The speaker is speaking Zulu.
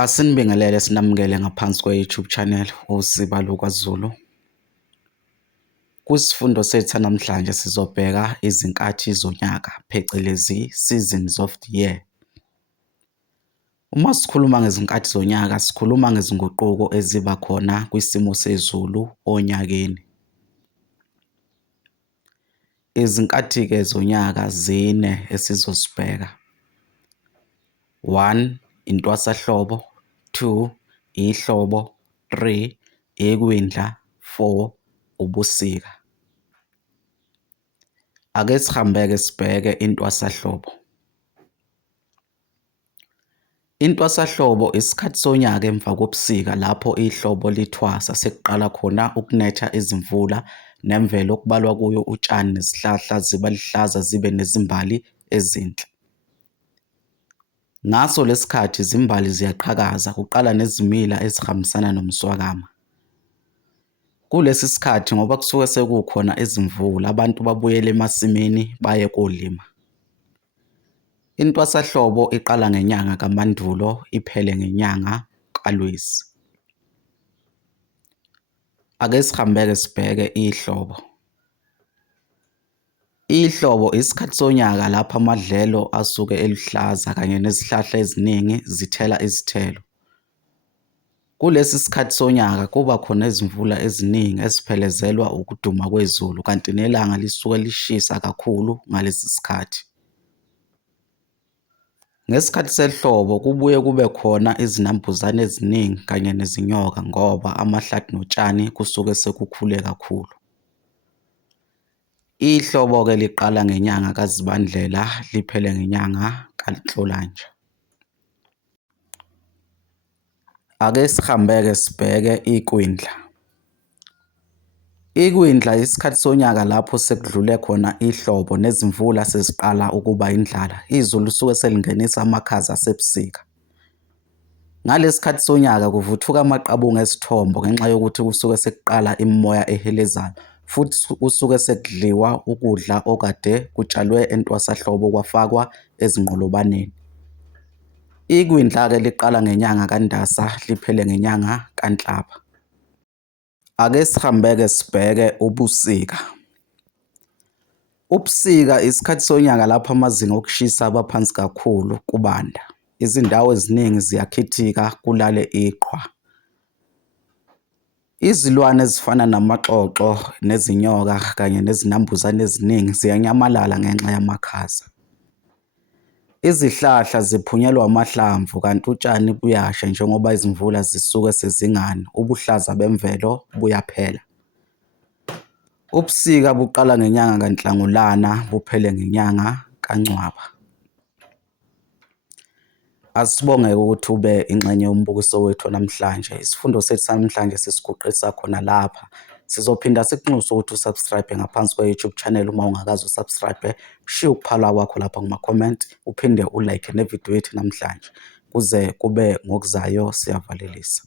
Asinibingelele sinamukele ngaphansi kwe-YouTube channel uSibalo kwaZulu. Kwisifundo sethu namhlanje sizobheka izinkathi zonyaka phecelezi seasons of the year. Uma sikhuluma ngezinkathi zonyaka sikhuluma ngezinguquko eziba khona kwisimo sezulu onyakeni. Izinkathi-ke zonyaka zine esizosibheka. 1. Intwasahlobo. 2. Ihlobo. 3. Ikwindla. 4. Ubusika. Ake sihambeke sibheke intwasahlobo. Intwasahlobo isikhathi sonyaka emva kobusika lapho ihlobo lithwasa sekuqala khona ukunetha izimvula nemvelo okubalwa kuyo utshani nezihlahla ziba lihlaza zibe nezimbali ezinhle. Ngaso lesikhathi izimbali ziyaqhakaza kuqala nezimila ezihambisana nomswakama. Kulesi sikhathi ngoba kusuke sekukhona izimvula abantu babuyele emasimini baye kolima. Intwasahlobo iqala ngenyanga kaMandulo iphele ngenyanga kaLwezi. Ake sihambeke sibheke ihlobo. Ihlobo isikhathi sonyaka lapho amadlelo asuke eluhlaza kanye nezihlahla eziningi zithela izithelo. Kulesi sikhathi sonyaka kuba khona izimvula eziningi eziphelezelwa ukuduma kwezulu kanti nelanga lisuke lishisa kakhulu ngalesi sikhathi. Ngesikhathi sehlobo kubuye kube khona izinambuzane eziningi kanye nezinyoka ngoba amahlathi notshani kusuke sekukhule kakhulu. Ihlobo-ke liqala ngenyanga kaZibandlela liphele ngenyanga kaNhlolanja. Ake sihambeke sibheke ikwindla. Ikwindla isikhathi sonyaka lapho sekudlule khona ihlobo nezimvula seziqala ukuba indlala. Izulu lisuke selingenisa amakhaza asebusika. Ngalesi sikhathi sonyaka kuvuthuka amaqabunga esithombo ngenxa yokuthi kusuke sekuqala imimoya ehelezayo futhi kusuke sekudliwa ukudla okade kutshalwe entwasahlobo kwafakwa ezinqolobaneni. Ikwindla-ke liqala ngenyanga kaNdasa liphele ngenyanga kaNhlaba. Ake sihambeke sibheke ubusika. Ubusika isikhathi sonyaka lapho amazinga okushisa aba phansi kakhulu kubanda. Izindawo eziningi ziyakhithika kulale iqhwa. Izilwane ezifana namaxoxo nezinyoka kanye nezinambuzane eziningi ziyanyamalala ngenxa yamakhaza. Izihlahla ziphunyelwa amahlamvu kanti utshani buyasha njengoba izimvula zisuke sezingani, ubuhlaza bemvelo buyaphela. Ubusika buqala ngenyanga kaNhlangulana buphele ngenyanga kaNcwaba. Asibonge ukuthi ube ingxenye yombukiso wethu namhlanje. Isifundo sethu namhlanje sisiguqisa khona lapha. Sizophinda sikunxuse ukuthi usubscribe ngaphansi kwe-YouTube channel uma ungakazi usubscribe. Ushiye ukuphala kwakho lapha kuma-comment uphinde ulike nevidiyo yethu namhlanje. Kuze kube ngokuzayo siyavalelisa.